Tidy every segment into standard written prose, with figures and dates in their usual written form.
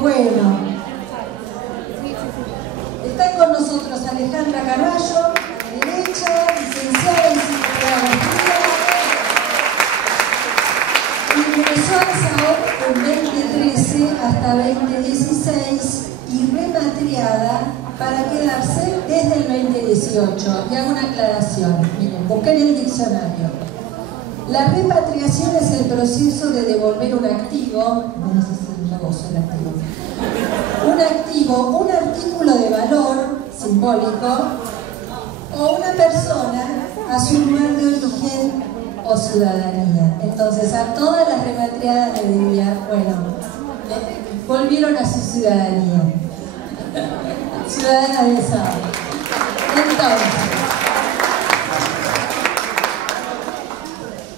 Bueno, está con nosotros Alejandra Carballo, a la derecha, licenciada en psicopedagogía. Ingresó al SAOP en 2013 hasta 2016 y rematriada para quedarse desde el 2018. Y hago una aclaración. Miren, busqué en el diccionario. La repatriación es el proceso de devolver un activo, no sé si la voz el activo, un artículo de valor simbólico o una persona a su lugar de origen o ciudadanía. Entonces a todas las repatriadas le diría, bueno, volvieron a su ciudadanía. Ciudadana de Sao. Entonces,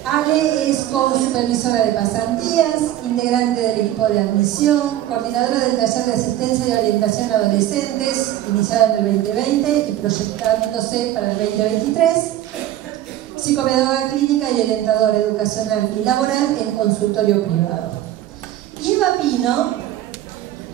Ale es co-supervisora de pasantías, integrante del equipo de admisión, coordinadora del taller de asistencia y orientación a adolescentes, iniciado en el 2020 y proyectándose para el 2023, psicopedagoga clínica y orientadora educacional y laboral en consultorio privado. Y Eva Pino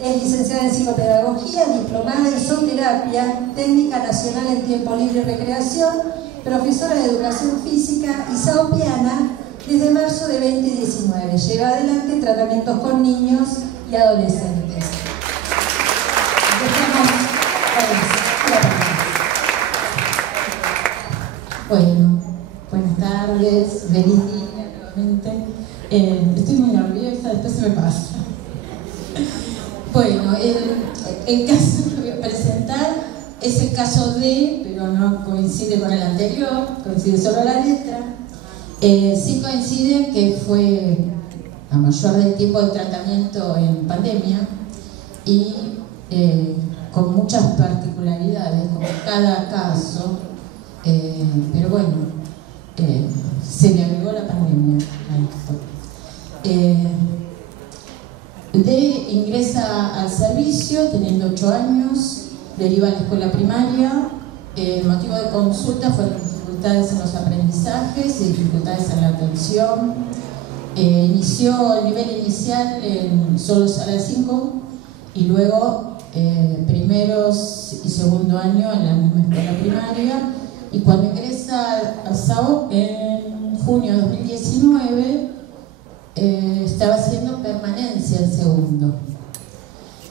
es licenciada en psicopedagogía, diplomada en zooterapia, técnica nacional en tiempo libre y recreación, profesora de educación física y saopiana desde marzo de 2019. Lleva adelante tratamientos con niños y adolescentes. Bueno, buenas tardes, feliz día nuevamente. Estoy muy nerviosa, después se me pasa. Bueno, el caso que voy a presentar es el caso de, pero no coincide con el anterior, coincide solo la letra. Sí coincide que fue la mayor del tiempo de tratamiento en pandemia y con muchas particularidades, como cada caso, pero bueno, se le agregó la pandemia a esto. Ingresa al servicio teniendo 8 años, deriva a la escuela primaria. El motivo de consulta fueron dificultades en los aprendizajes y dificultades en la atención. Inició el nivel inicial en solo sala 5 y luego primeros y segundo año en la misma escuela primaria. Y cuando ingresa a SAO en junio de 2019, estaba haciendo permanencia en segundo.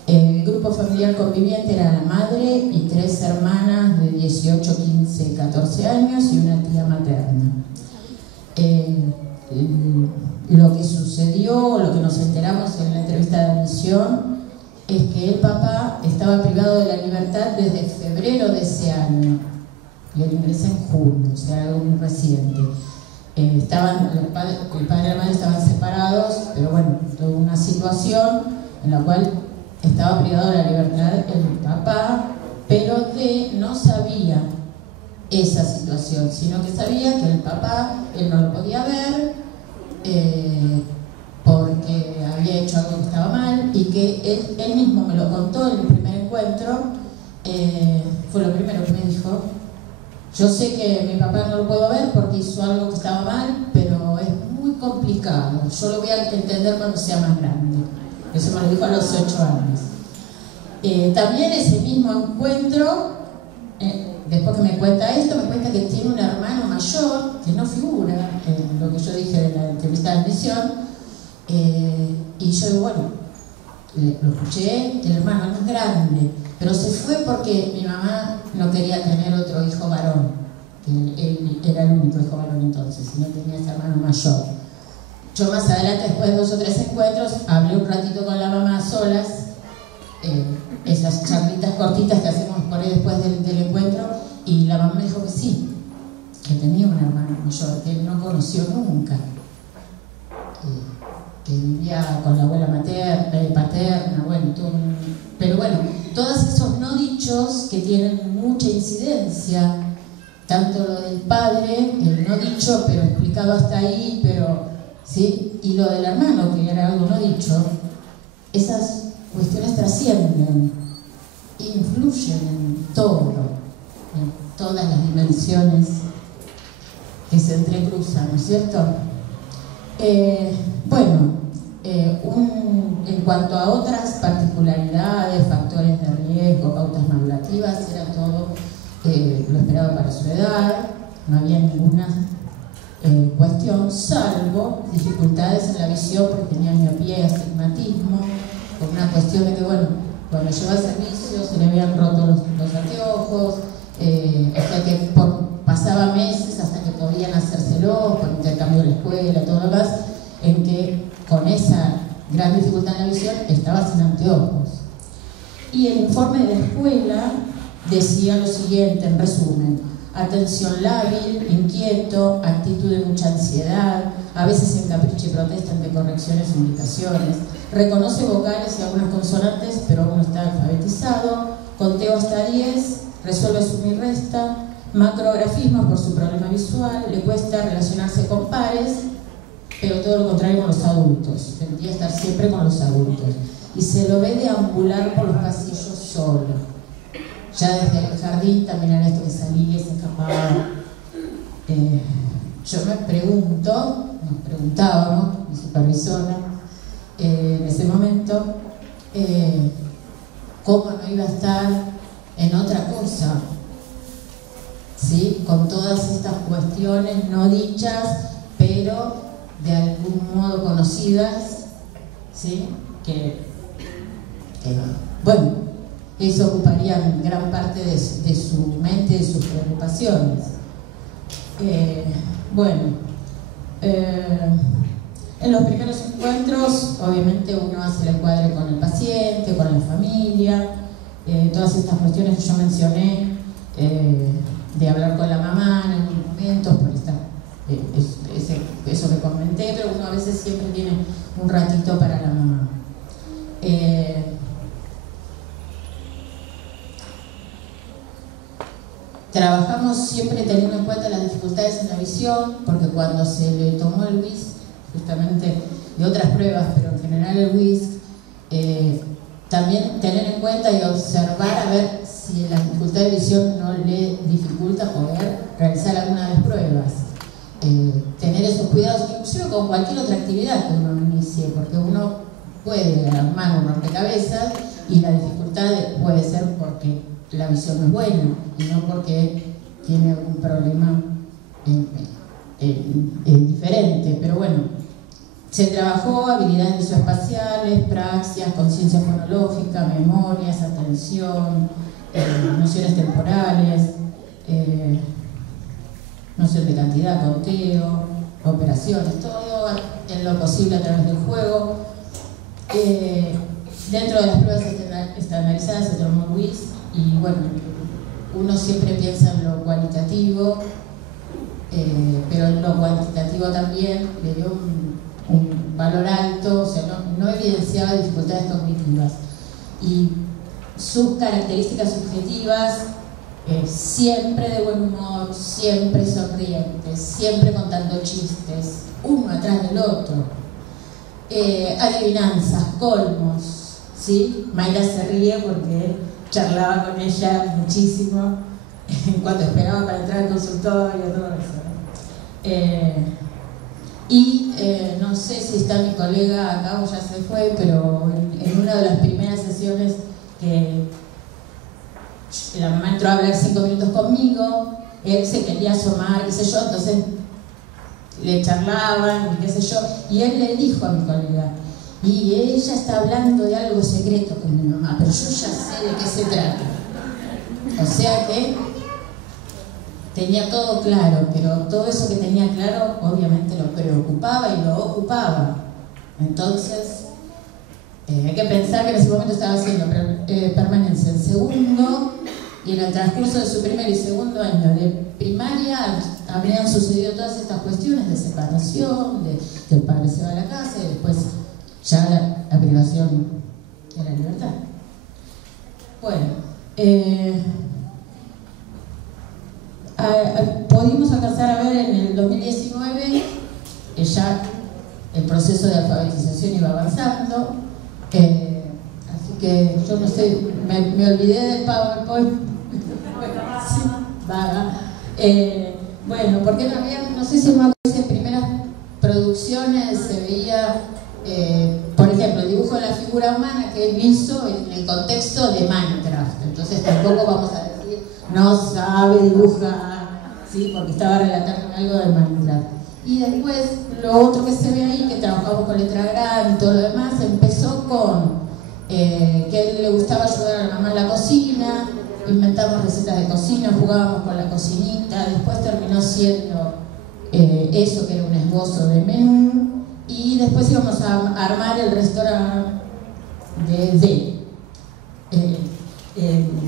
El grupo familiar conviviente era la madre y 3 hermanas de 18, 15, 14 años y una tía materna. Lo que sucedió, lo que nos enteramos en la entrevista de admisión, es que el papá estaba privado de la libertad desde febrero de ese año y él ingresa en junio, o sea, algo muy reciente. El padre y la madre estaban separados, pero bueno, toda una situación en la cual estaba privado de la libertad el papá, pero no sabía esa situación, sino que sabía que el papá, él no lo podía ver porque había hecho algo que estaba mal y que él mismo me lo contó en el primer encuentro. Fue lo primero que me dijo: yo sé que mi papá no lo puedo ver porque hizo algo que estaba mal, pero es muy complicado, yo lo voy a entender cuando sea más grande. Eso me lo dijo a los 8 años. También ese mismo encuentro, después que me cuenta esto, me cuenta que tiene un hermano mayor que no figura en lo que yo dije de la entrevista de admisión. Y yo digo, bueno, lo escuché, el hermano es grande, pero se fue porque mi mamá no quería tener otro hijo varón, que él era el único hijo varón entonces, y no tenía ese hermano mayor. Yo más adelante, después de 2 o 3 encuentros, hablé un ratito con la mamá a solas, esas charlitas cortitas que hacemos por ahí después del encuentro, y la mamá me dijo que sí, que tenía un hermano mayor, que él no conoció nunca, que vivía con la abuela paterna, bueno, todo, pero bueno, todos esos no dichos que tienen mucha incidencia, tanto lo del padre, el no dicho, pero explicado hasta ahí, pero ¿sí? Y lo del hermano, que era algo no dicho, esas cuestiones trascienden, influyen en todo, en todas las dimensiones que se entrecruzan, ¿no es cierto? Bueno, un cuanto a otras particularidades, factores de riesgo, pautas madurativas, era todo lo esperado para su edad, no había ninguna cuestión, salvo dificultades en la visión porque tenía miopía y astigmatismo, con una cuestión de que, bueno, cuando llegó al servicio se le habían roto los anteojos, hasta que pasaba meses hasta que podían hacérselo, por intercambio de la escuela, todo lo demás, en que con esa gran dificultad en la visión estaba sin anteojos. Y el informe de la escuela decía lo siguiente, en resumen: atención lábil, inquieto, actitud de mucha ansiedad, a veces se encapricha y protesta ante correcciones e indicaciones, reconoce vocales y algunas consonantes pero aún no está alfabetizado, conteo hasta 10, resuelve suma y resta, macrografismos por su problema visual, le cuesta relacionarse con pares, pero todo lo contrario con los adultos, sentía estar siempre con los adultos, y se lo ve deambular por los pasillos solo. Ya desde el jardín también era esto que salía y se escapaba. Yo me pregunto, nos preguntábamos, mi supervisora, en ese momento, cómo no iba a estar en otra cosa, ¿sí? Con todas estas cuestiones no dichas, pero de algún modo conocidas, ¿sí? Bueno, eso ocuparía gran parte de su mente, de sus preocupaciones. En los primeros encuentros, obviamente uno hace el encuadre con el paciente, con la familia, todas estas cuestiones que yo mencioné, de hablar con la mamá en algunos momentos, por eso que comenté, pero uno a veces siempre tiene un ratito para la mamá. Trabajamos siempre teniendo en cuenta las dificultades en la visión, porque cuando se le tomó el WISC, justamente de otras pruebas, pero en general el WISC, también tener en cuenta y observar a ver si la dificultad de visión no le dificulta poder realizar alguna de las pruebas. Tener esos cuidados, inclusive con cualquier otra actividad que uno inicie, porque uno puede armar un rompecabezas y la dificultad puede ser porque la visión no es buena y no porque tiene algún problema diferente, pero bueno, se trabajó habilidades visoespaciales, praxias, conciencia fonológica, memorias, atención, nociones temporales, noción de cantidad, conteo, operaciones, todo en lo posible a través del juego. Dentro de las pruebas estandarizadas se tomó WISC y bueno, uno siempre piensa en lo cualitativo, pero en lo cuantitativo también le dio un valor alto, o sea, no evidenciaba dificultades cognitivas. Y sus características subjetivas, siempre de buen humor, siempre sonrientes, siempre contando chistes, uno atrás del otro, adivinanzas, colmos, ¿sí? Mayra se ríe porque charlaba con ella muchísimo cuando esperaba para entrar al consultorio, todo eso. No sé si está mi colega acá o ya se fue, pero en una de las primeras sesiones que la mamá entró a hablar 5 minutos conmigo, él se quería asomar, qué sé yo, entonces le charlaban, qué sé yo, y él le dijo a mi colega: y ella está hablando de algo secreto con mi mamá, pero yo ya sé de qué se trata. O sea que tenía todo claro, pero todo eso que tenía claro obviamente lo preocupaba y lo ocupaba. Entonces, hay que pensar que en ese momento estaba haciendo permanencia en segundo, y en el transcurso de su primer y segundo año de primaria habrían sucedido todas estas cuestiones de separación, de que el padre se va a la casa y después ya la privación de la libertad. Bueno, pudimos alcanzar a ver en el 2019 que ya el proceso de alfabetización iba avanzando, así que yo no sé, me olvidé del PowerPoint. Sí, vaga. Bueno, porque no había, no sé si en primeras producciones se veía, por ejemplo, el dibujo de la figura humana que él hizo en el contexto de Minecraft. Entonces tampoco vamos a decir, no sabe dibujar, ¿sí? Porque estaba relatando algo de Minecraft. Y después, lo otro que se ve ahí, que trabajamos con letra grande y todo lo demás, empezó con que a él le gustaba ayudar a la mamá en la cocina, inventamos recetas de cocina, jugábamos con la cocinita, después terminó siendo eso que era un esbozo de menú, y después íbamos a armar el restaurante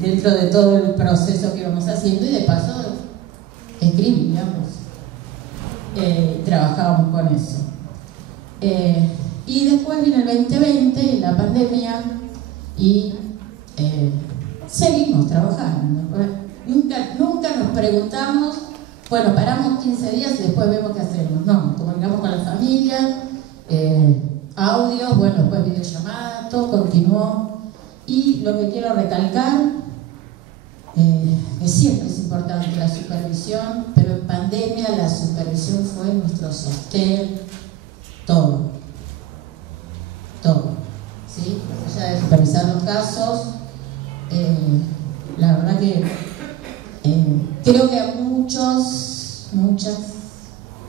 dentro de todo el proceso que íbamos haciendo, y de paso escribíamos, trabajábamos con eso. Y después vino el 2020 y la pandemia, y seguimos trabajando. Nunca nos preguntamos, bueno, paramos 15 días y después vemos qué hacemos. No, nos comunicamos con la familia, audios, bueno, después videollamadas, todo continuó. Y lo que quiero recalcar, que siempre es importante la supervisión, pero en pandemia la supervisión fue nuestro sostén, todo, ¿sí? Más allá de supervisar los casos, la verdad que creo que a muchas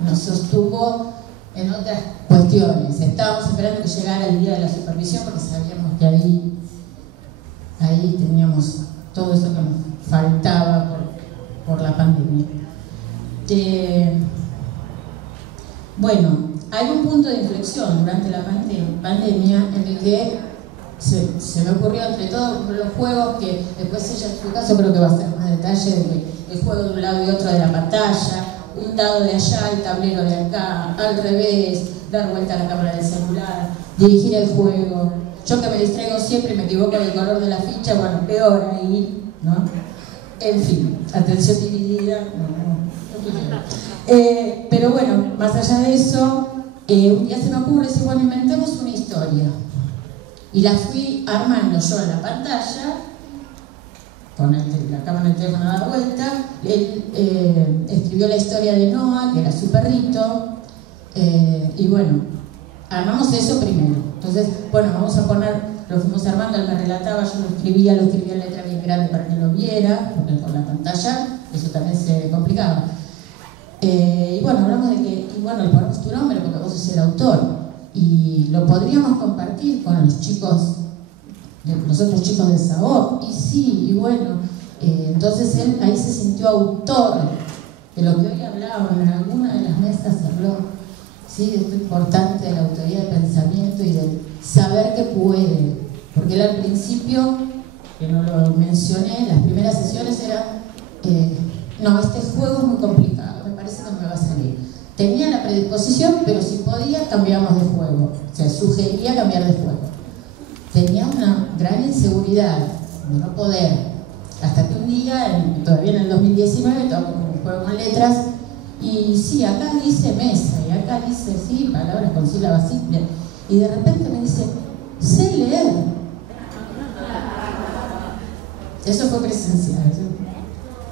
nos sostuvo en otras cuestiones. Estábamos esperando que llegara el día de la supervisión porque sabíamos que ahí teníamos todo eso que nos faltaba por la pandemia. Bueno, hay un punto de inflexión durante la pandemia en el que se me ocurrió, entre todos los juegos, que después ella en su caso creo que va a hacer más detalle, de que el juego de un lado y otro de la pantalla, un dado de allá, el tablero de acá, al revés, dar vuelta a la cámara del celular, dirigir el juego. Yo que me distraigo siempre y me equivoco del color de la ficha, bueno, peor ahí, ¿no? En fin, atención dividida, pero bueno, más allá de eso, un día se me ocurre decir, bueno, inventemos una historia. Y la fui armando yo en la pantalla, con la cámara del teléfono a dar vuelta. Él escribió la historia de Noah, que era su perrito, y bueno, armamos eso primero. Entonces, bueno, vamos a poner, lo fuimos armando, él me relataba, yo lo escribía en letra bien grande para que lo viera, porque con la pantalla eso también se complicaba. Y bueno, hablamos de que, y bueno, le ponemos tu nombre porque vos sos el autor. Y lo podríamos compartir con los chicos, los otros chicos de Saop. Y sí, y bueno, entonces él ahí se sintió autor de lo que hoy hablábamos, en alguna de las mesas se habló, ¿sí? De esto importante de la autoría de pensamiento y de saber que puede. Porque él al principio, que no lo mencioné, las primeras sesiones era, no, este juego es muy complicado, me parece que no me va a salir. Tenía la predisposición, pero si podía cambiábamos de juego, o sea, sugería cambiar de juego. Tenía una gran inseguridad de no poder, hasta que un día, todavía en el 2019, tomamos un juego con letras, y sí, acá dice mesa, y acá dice, sí, palabras con sílabas simples, y de repente me dice, sé leer. Eso fue presencial.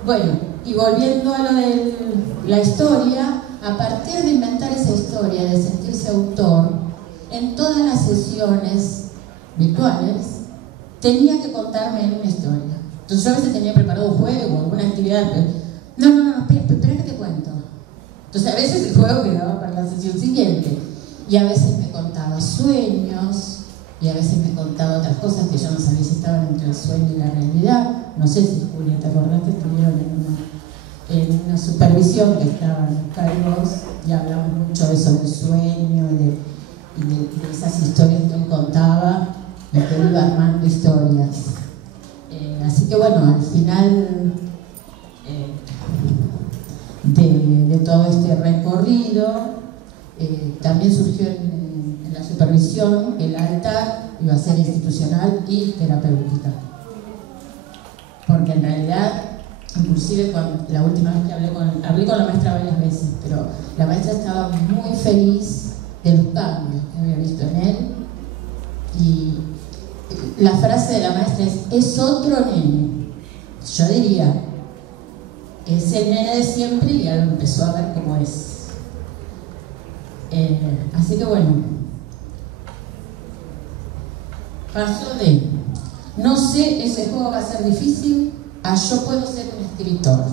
Bueno, y volviendo a lo de la historia, a partir de inventar esa historia, de sentirse autor, en todas las sesiones virtuales, tenía que contarme una historia. Entonces yo a veces tenía preparado un juego, alguna actividad, pero no, espera que te cuento. Entonces a veces el juego quedaba para la sesión siguiente, y a veces me contaba sueños, y a veces me contaba otras cosas que yo no sabía si estaban entre el sueño y la realidad. No sé si, Julia, ¿te acordás que estuvieron en una supervisión que estaban cargos y hablamos mucho de eso del sueño y de esas historias que él contaba, y que él iba armando historias. Así que bueno, al final de todo este recorrido, también surgió en la supervisión que el altar iba a ser institucional y terapéutica. Porque en realidad, inclusive la última vez que hablé con la maestra varias veces, pero la maestra estaba muy feliz de los cambios que había visto en él, y la frase de la maestra es otro nene. Yo diría, es el nene de siempre, y ya lo empezó a ver cómo es. Así que bueno, pasó de no sé, ese juego va a ser difícil, a yo puedo ser un escritor.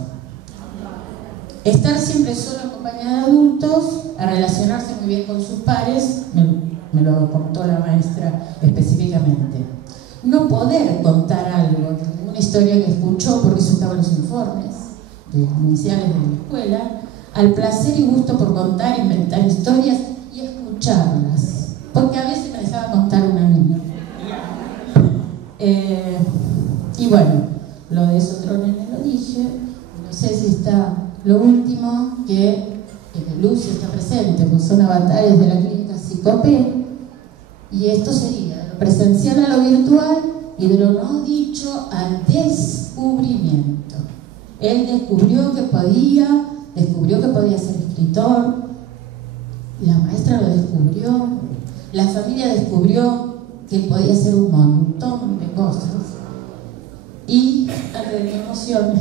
Estar siempre solo acompañada de adultos, a relacionarse muy bien con sus pares, me lo contó la maestra específicamente. No poder contar algo, una historia que escuchó porque eso estaba en los informes iniciales de la escuela, al placer y gusto por contar, inventar historias y escucharlas, porque a veces me dejaba contar una niña. Y bueno, lo de esos drones lo dije, no sé si está lo último, que Lucio está presente, pues son avatares de la clínica Psicopé, y esto sería de lo presencial a lo virtual y de lo no dicho al descubrimiento. Él descubrió que podía ser escritor, la maestra lo descubrió, la familia descubrió que él podía hacer un montón de cosas. Y, antes de mi emoción,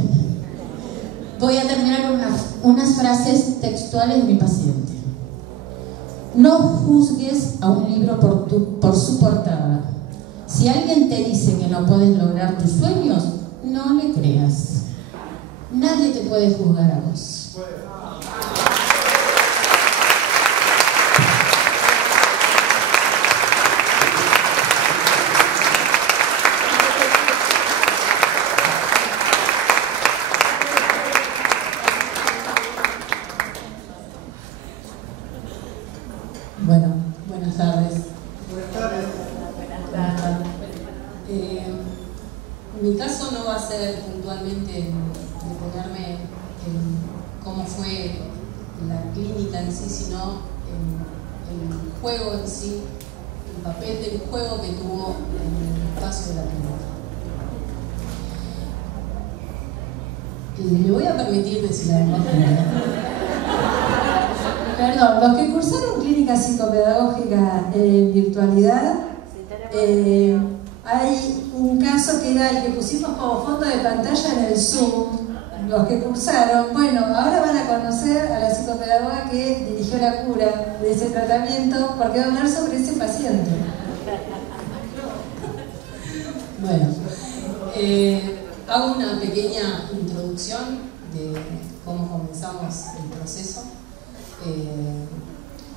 voy a terminar con unas frases textuales de mi paciente. No juzgues a un libro por su portada. Si alguien te dice que no puedes lograr tus sueños, no le creas. Nadie te puede juzgar a vos. Bueno, buenas tardes. Buenas tardes. Buenas tardes. Mi caso no va a ser puntualmente detenerme en cómo fue la clínica en sí, sino en el juego en sí, el papel del juego que tuvo en el espacio de la clínica. Le voy a permitir decir algo. Perdón, los que cursaron clínica psicopedagógica en virtualidad, hay un caso que era el que pusimos como fondo de pantalla en el Zoom. Los que cursaron, bueno, ahora van a conocer a la psicopedagoga que dirigió la cura de ese tratamiento, porque va a hablar sobre ese paciente. Bueno, hago una pequeña introducción de cómo comenzamos el proceso.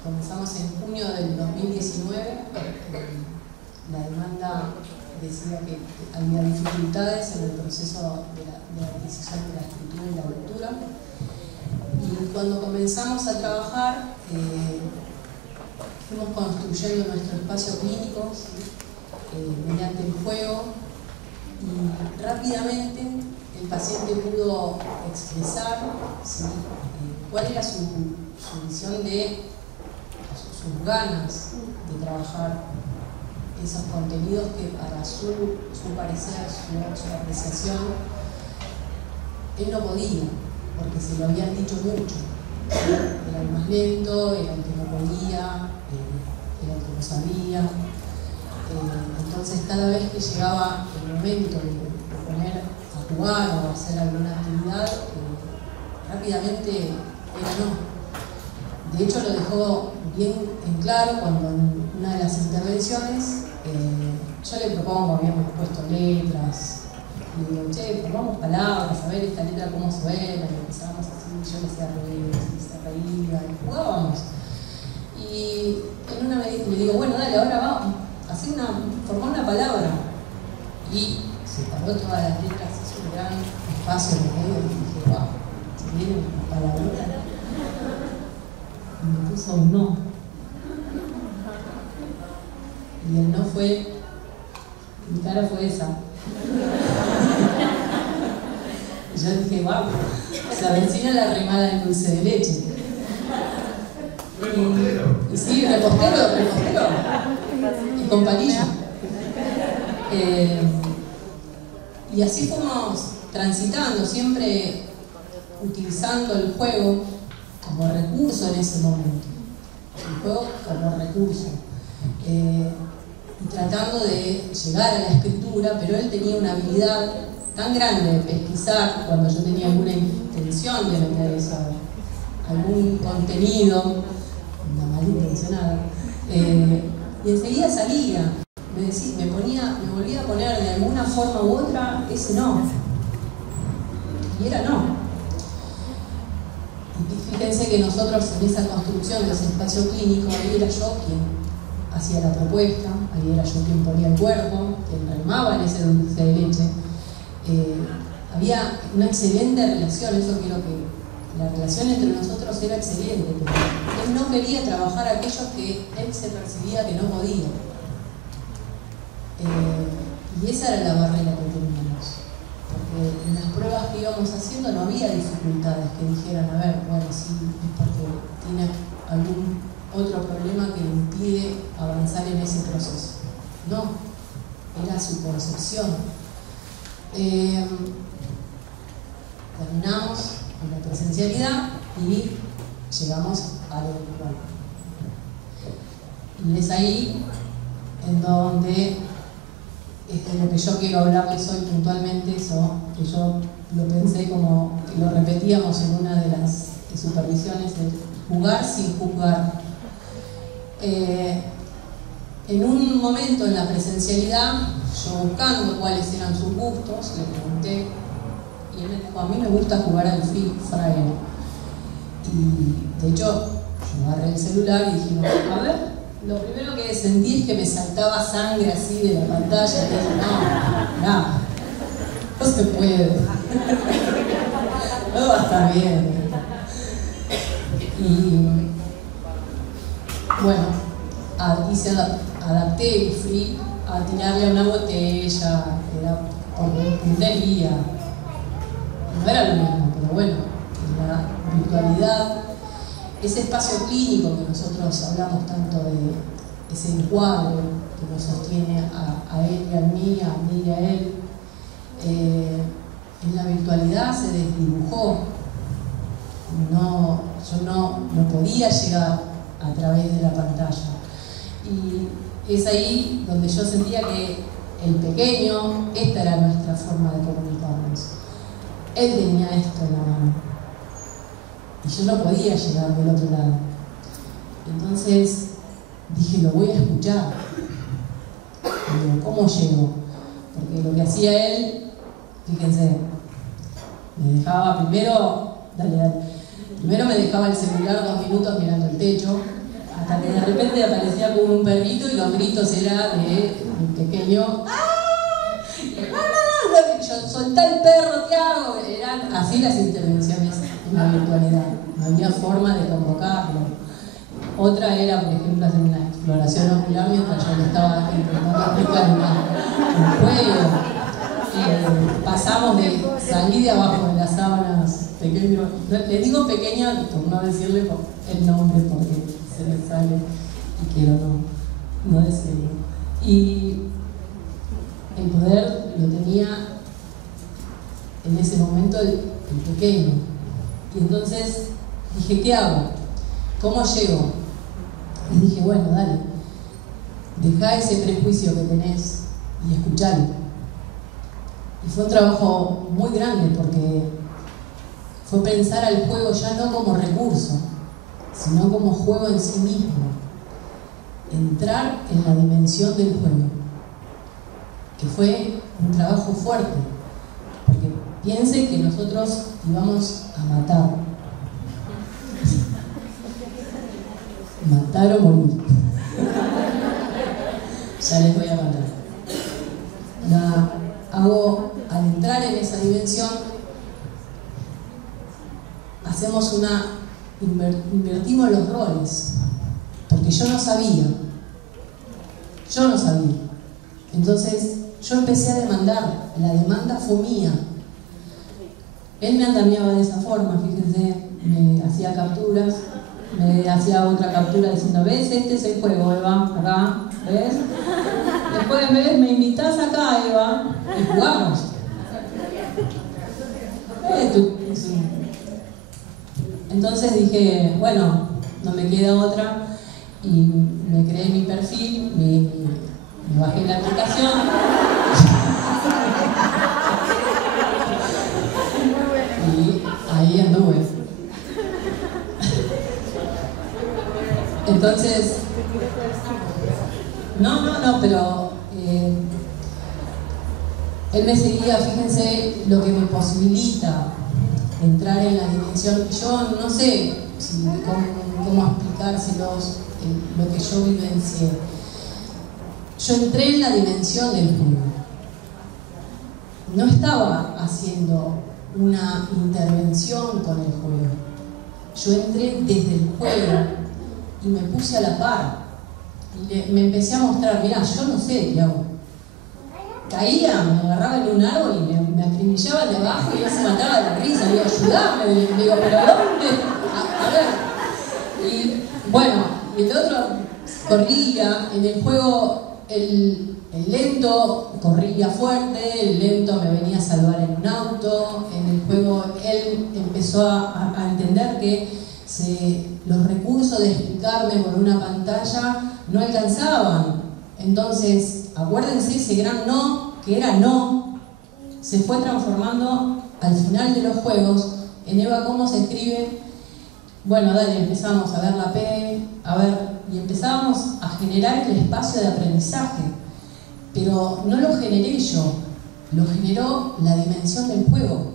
Comenzamos en junio del 2019. La demanda decía que había dificultades en el proceso de la adquisición de la escritura y la lectura. Y cuando comenzamos a trabajar, fuimos construyendo nuestro espacio clínico, mediante el juego, y rápidamente el paciente pudo expresar, ¿sí?, cuál era su visión de sus ganas de trabajar esos contenidos que para su parecer, su apreciación, él no podía, porque se lo habían dicho mucho. Era el más lento, era el que no podía, era el que no sabía. Entonces cada vez que llegaba el momento de poner a jugar o a hacer alguna actividad, rápidamente era no. De hecho lo dejó bien en claro cuando en una de las intervenciones yo le propongo, habíamos puesto letras, y le digo, che, probamos palabras, a ver esta letra cómo suena, y empezábamos así, yo le hacía ruidos, se reía, y jugábamos. Y en una vez le digo, bueno, dale, ahora vamos a formar una palabra. Y se paró todas las letras, hizo un gran espacio en el medio, y dije, wow, se viene una palabrita. Y me puso un no. Y el no fue, mi cara fue esa. Y yo dije, wow, se avecina la remada del dulce de leche. Y sí, repostero. Y con palillo. Y así fuimos transitando, siempre utilizando el juego como recurso en ese momento. El juego como recurso. Y tratando de llegar a la escritura, pero él tenía una habilidad tan grande de pesquisar cuando yo tenía alguna intención de meter eso, algún contenido, una malintencionada, y enseguida salía. me volvía a poner de alguna forma u otra ese no. Y era no. Y fíjense que nosotros en esa construcción de ese espacio clínico, ahí era yo quien hacía la propuesta, ahí era yo quien ponía el cuerpo, quien remaba en ese dulce de leche. Había una excelente relación, eso quiero que la relación entre nosotros era excelente, pero él no quería trabajar aquellos que él se percibía que no podía. Y esa era la barrera que teníamos, porque en las pruebas que íbamos haciendo no había dificultades que dijeran, a ver, bueno, sí, es porque tiene algún otro problema que le impide avanzar en ese proceso. No, era su concepción. Terminamos con la presencialidad y llegamos a lo virtual. Y es ahí en donde es de lo que yo quiero hablarles hoy puntualmente, eso que yo lo pensé como que lo repetíamos en una de las supervisiones, de jugar sin juzgar. En un momento en la presencialidad, yo buscando cuáles eran sus gustos, le pregunté, y él me dijo, a mí me gusta jugar al Free Fire. Y de hecho, yo agarré el celular y dijimos, a ver, lo primero que sentí es que me saltaba sangre así de la pantalla, y dije, no se puede. Todo va a estar bien. Y bueno, adapté el Free a tirarle a una botella, era por puntería. No era lo mismo, pero bueno, en la virtualidad, ese espacio clínico que nosotros hablamos tanto de ese encuadre que nos sostiene a él y a mí y a él, en la virtualidad se desdibujó. Yo no podía llegar a través de la pantalla. Y es ahí donde yo sentía que el pequeño, esta era nuestra forma de comunicarnos. Él tenía esto en la mano y yo no podía llegar del otro lado. Entonces dije, lo voy a escuchar. Digo, ¿cómo llego? Porque lo que hacía él, fíjense, me dejaba primero me dejaba el celular 2 minutos mirando el techo, hasta que de repente aparecía como un perrito y los gritos eran de un pequeño, yo solté el perro, ¿qué hago? Eran así las intervenciones en la virtualidad, no había forma de convocarlo. Otra era, por ejemplo, hacer una exploración ocular mientras yo le estaba intentando explicar un juego. Pasamos de salir de abajo de las sábanas pequeño, le digo pequeña por no decirle el nombre porque se me sale y quiero no decirlo. Y el poder lo tenía en ese momento el pequeño. Y entonces dije, ¿qué hago? ¿Cómo llego? Y dije, bueno, dale, dejá ese prejuicio que tenés y escuchalo. Y fue un trabajo muy grande porque fue pensar al juego ya no como recurso, sino como juego en sí mismo. Entrar en la dimensión del juego, que fue un trabajo fuerte, porque piensen que nosotros íbamos a matar. Matar o morir. Ya les voy a matar. Al entrar en esa dimensión, invertimos los roles, porque yo no sabía. Entonces yo empecé a demandar, la demanda fue mía. Él me andamiaba de esa forma, fíjense, me hacía capturas, me hacía otra captura diciendo, ¿ves? Este es el juego, Eva, acá, ¿ves? Después, ¿ves? Me invitás acá, Eva, y jugamos. Entonces dije, bueno, no me queda otra, y me creé mi perfil, me bajé la aplicación. Y ahí anduve. Entonces, no, pero Él me seguía, fíjense lo que me posibilita entrar en la dimensión. Yo no sé cómo explicárselos lo que yo vivencié. Yo entré en la dimensión del juego. No estaba haciendo una intervención con el juego. Yo entré desde el juego y me puse a la par. Y me empecé a mostrar, mirá, yo no sé qué hago. Caía, me agarraba en un árbol y me acribillaba de abajo y él se mataba de la risa. Digo, ayudame, digo, pero ¿dónde? A ver. Y bueno, y el otro corría, en el juego el lento corría fuerte, el lento me venía a salvar en un auto, en el juego él empezó a entender que los recursos de explicarme por una pantalla no alcanzaban. Entonces, acuérdense, ese gran no, que era no, se fue transformando al final de los juegos en Eva, ¿cómo se escribe? Bueno, dale, empezamos a ver la P, y empezábamos a generar el espacio de aprendizaje. Pero no lo generé yo, lo generó la dimensión del juego.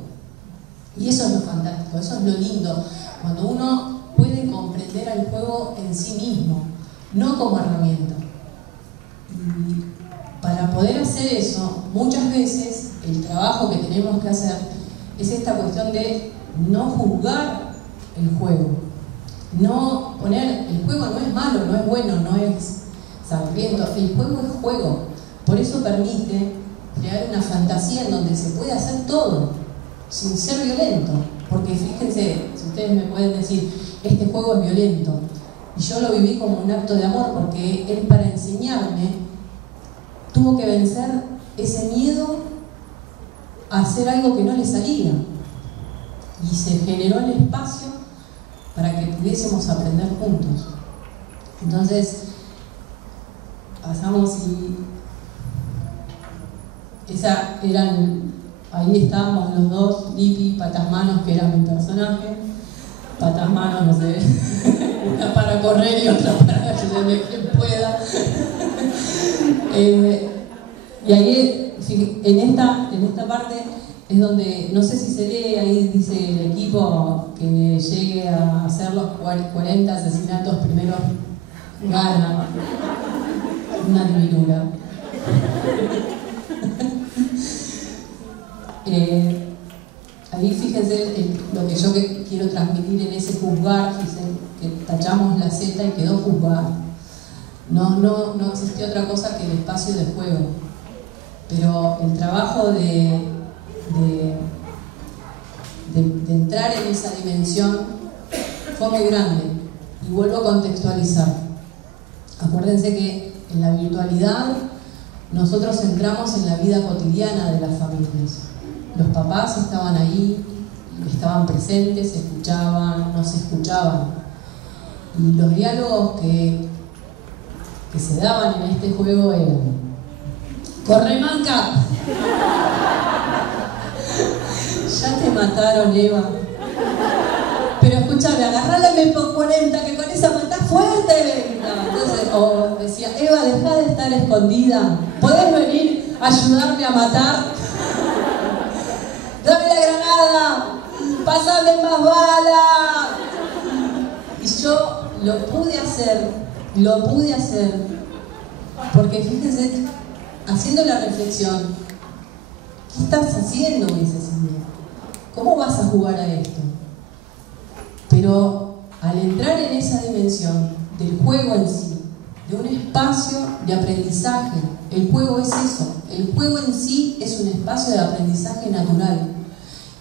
Y eso es lo fantástico, eso es lo lindo, cuando uno puede comprender al juego en sí mismo, no como herramienta. Y para poder hacer eso, muchas veces el trabajo que tenemos que hacer es esta cuestión de no juzgar el juego. No poner, el juego no es malo, no es bueno, no es sangriento, el juego es juego. Por eso permite crear una fantasía en donde se puede hacer todo, sin ser violento. Porque fíjense, si ustedes me pueden decir, este juego es violento, y yo lo viví como un acto de amor, porque él, para enseñarme, tuvo que vencer ese miedo a hacer algo que no le salía. Y se generó el espacio para que pudiésemos aprender juntos. Entonces, pasamos y ahí estábamos los dos, Lipi, Patas Manos, que era mi personaje. Patas Manos, no sé, una para correr y otra para ayudarme quien pueda. Y ahí, en esta parte es donde, no sé si se lee, ahí dice el equipo que llegue a hacer los 40 asesinatos primero gana. Una divinura. Ahí fíjense lo que yo quiero transmitir en ese juzgar, fíjense que tachamos la Z y quedó juzgar. No existió otra cosa que el espacio de juego. Pero el trabajo de entrar en esa dimensión fue muy grande. Y vuelvo a contextualizar. Acuérdense que en la virtualidad nosotros entramos en la vida cotidiana de las familias. Los papás estaban ahí, estaban presentes, escuchaban, nos escuchaban. Y los diálogos que se daban en este juego eran: ¡corre, manca! Ya te mataron, Eva. Pero escúchame, agarrá la MP40, que con esa matás fuerte. Entonces, o decía, Eva, dejá de estar escondida. ¿Podés venir a ayudarme a matar? ¡Dame la granada! ¡Pásame más balas! Y yo lo pude hacer, porque fíjense, haciendo la reflexión, ¿qué estás haciendo, mi Cecilia? ¿Cómo vas a jugar a esto? Pero al entrar en esa dimensión del juego en sí, de un espacio de aprendizaje, el juego es eso, el juego en sí es un espacio de aprendizaje natural.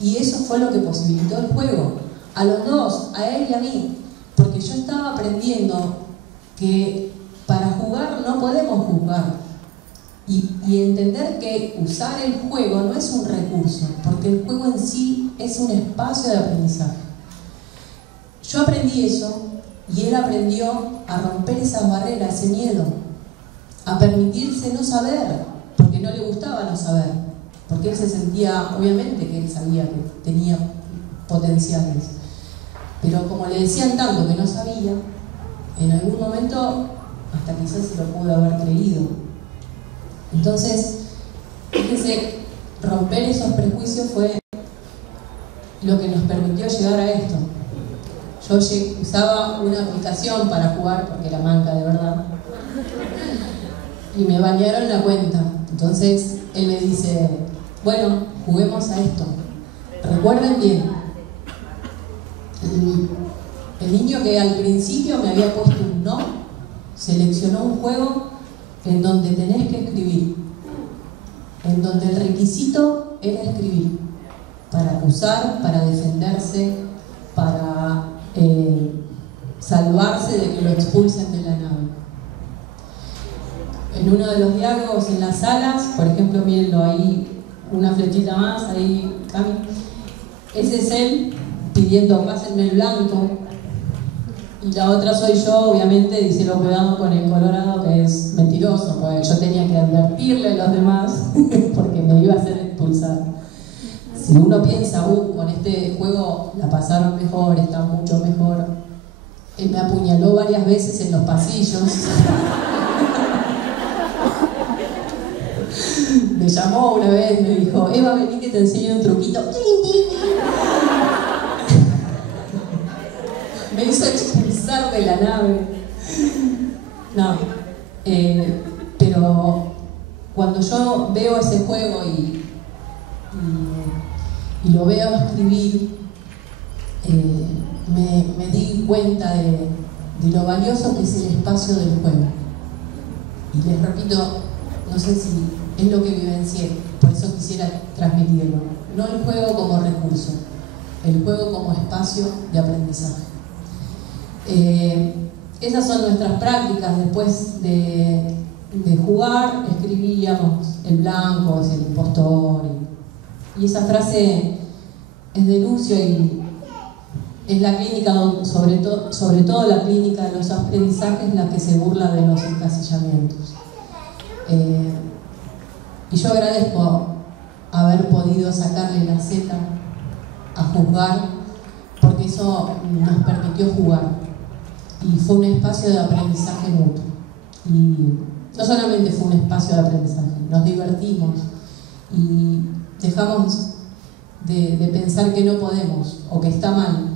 Y eso fue lo que posibilitó el juego, a los dos, a él y a mí, porque yo estaba aprendiendo que para jugar no podemos juzgar, y entender que usar el juego no es un recurso, porque el juego en sí es un espacio de aprendizaje. Yo aprendí eso, y él aprendió a romper esas barreras, ese miedo, a permitirse no saber, porque no le gustaba no saber. Porque él se sentía, obviamente que él sabía que tenía potenciales, pero como le decían tanto que no sabía, en algún momento hasta quizás se lo pudo haber creído. Entonces, fíjense, romper esos prejuicios fue lo que nos permitió llegar a esto. Yo usaba una aplicación para jugar porque era manca de verdad y me banearon la cuenta. Entonces él me dice, bueno, juguemos a esto. Recuerden bien, el niño que al principio me había puesto un no, seleccionó un juego en donde tenés que escribir, en donde el requisito era escribir, para acusar, para defenderse, para salvarse de que lo expulsen de la nave. En uno de los diálogos en las salas, por ejemplo, mírenlo ahí, una flechita más, ahí, Cami, ese es él pidiendo pásenme el blanco, y la otra soy yo, obviamente, diciendo cuidado con el colorado, que es mentiroso, porque yo tenía que advertirle a los demás porque me iba a hacer expulsar. Si uno piensa, con este juego la pasaron mejor, está mucho mejor. Él me apuñaló varias veces en los pasillos. Me llamó una vez, me dijo, Eva, vení que te enseño un truquito. Me hizo expulsar de la nave. No, pero cuando yo veo ese juego y lo veo escribir, me di cuenta de lo valioso que es el espacio del juego. Y les repito, no sé si es lo que vivencié, por eso quisiera transmitirlo. No el juego como recurso, el juego como espacio de aprendizaje. Esas son nuestras prácticas. Después de jugar, escribíamos el blanco, es el impostor. Y esa frase es de Lucio y es la clínica, sobre todo la clínica de los aprendizajes, la que se burla de los encasillamientos. Y yo agradezco haber podido sacarle la Z a juzgar, porque eso nos permitió jugar. Y fue un espacio de aprendizaje mutuo. Y no solamente fue un espacio de aprendizaje, nos divertimos y dejamos de pensar que no podemos o que está mal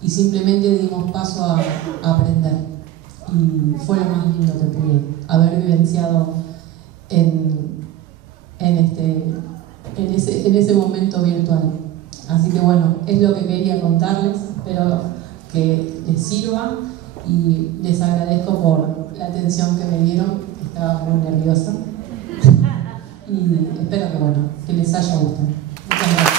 y simplemente dimos paso a aprender. Y fue lo más lindo que pude haber vivenciado en ese momento virtual. Así que bueno, es lo que quería contarles, espero que les sirva y les agradezco por la atención que me dieron, estaba muy nerviosa y espero que les haya gustado. Muchas gracias.